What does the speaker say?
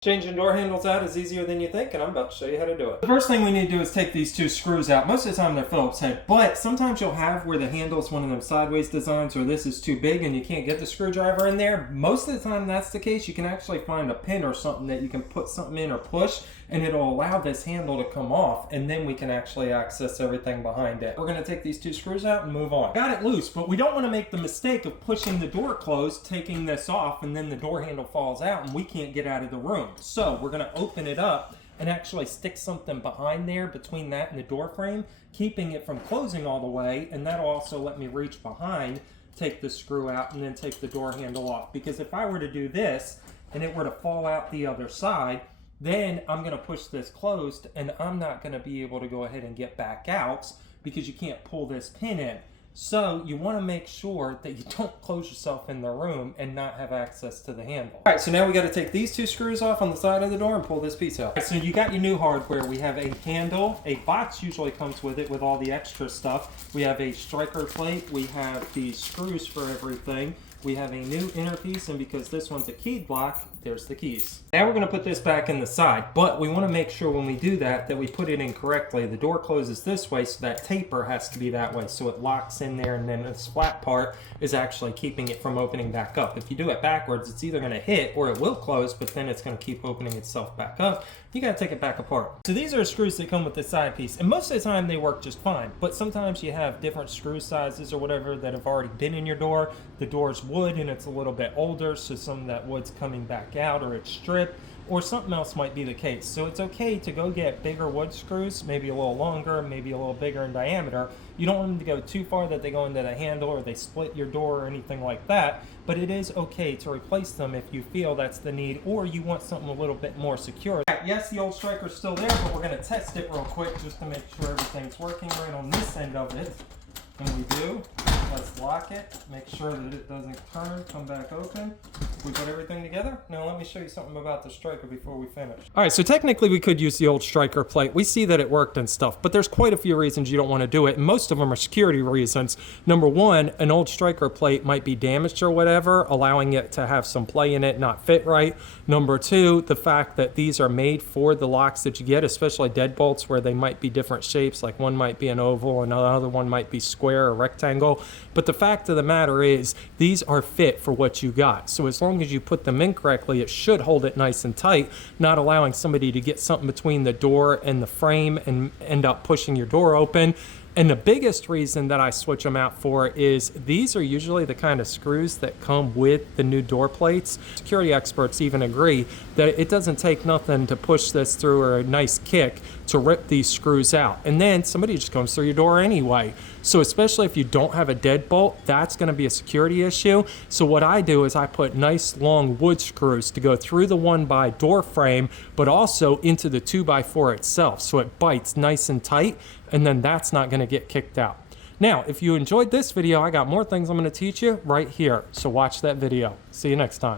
Changing door handles out is easier than you think, and I'm about to show you how to do it. The first thing we need to do is take these two screws out. Most of the time they're Phillips head, but sometimes you'll have where the handle's one of them sideways designs or this is too big and you can't get the screwdriver in there. Most of the time that's the case. You can actually find a pin or something that you can put something in or push, and it'll allow this handle to come off, and then we can actually access everything behind it. We're gonna take these two screws out and move on. Got it loose, but we don't wanna make the mistake of pushing the door closed, taking this off, and then the door handle falls out and we can't get out of the room. So we're gonna open it up and actually stick something behind there between that and the door frame, keeping it from closing all the way, and that'll also let me reach behind, take the screw out, and then take the door handle off. Because if I were to do this and it were to fall out the other side, then I'm gonna push this closed and I'm not gonna be able to go ahead and get back out because you can't pull this pin in. So you wanna make sure that you don't close yourself in the room and not have access to the handle. All right, so now we gotta take these two screws off on the side of the door and pull this piece out. So you got your new hardware. We have a handle, a box usually comes with it with all the extra stuff. We have a striker plate, we have the screws for everything. We have a new inner piece, and because this one's a keyed block, there's the keys. Now we're gonna put this back in the side, but we wanna make sure when we do that we put it in correctly. The door closes this way, so that taper has to be that way, so it locks in there, and then this flat part is actually keeping it from opening back up. If you do it backwards, it's either gonna hit or it will close, but then it's gonna keep opening itself back up. You gotta take it back apart. So these are screws that come with the side piece, and most of the time they work just fine, but sometimes you have different screw sizes or whatever that have already been in your door. The door's wood and it's a little bit older, so some of that wood's coming back out, or it's stripped, or something else might be the case. So it's okay to go get bigger wood screws, maybe a little longer, maybe a little bigger in diameter. You don't want them to go too far that they go into the handle or they split your door or anything like that, but it is okay to replace them if you feel that's the need, or you want something a little bit more secure. Yes, the old striker's still there, but we're gonna test it real quick just to make sure everything's working right on this end of it. And we do. Let's lock it, make sure that it doesn't turn, come back open. We put everything together. Now let me show you something about the striker before we finish. All right, so technically we could use the old striker plate. We see that it worked and stuff, but there's quite a few reasons you don't want to do it, and most of them are security reasons. Number one, an old striker plate might be damaged or whatever, allowing it to have some play in it, not fit right. Number two, the fact that these are made for the locks that you get, especially deadbolts where they might be different shapes, like one might be an oval, another one might be square or rectangle. But the fact of the matter is, these are fit for what you got. So as long as you put them in correctly, it should hold it nice and tight, not allowing somebody to get something between the door and the frame and end up pushing your door open. And the biggest reason that I switch them out for is these are usually the kind of screws that come with the new door plates. Security experts even agree that it doesn't take nothing to push this through or a nice kick to rip these screws out. And then somebody just comes through your door anyway. So especially if you don't have a deadbolt, that's gonna be a security issue. So what I do is I put nice long wood screws to go through the 1x door frame, but also into the 2x4 itself. So it bites nice and tight, and then that's not gonna get kicked out. Now, if you enjoyed this video, I got more things I'm gonna teach you right here. So watch that video. See you next time.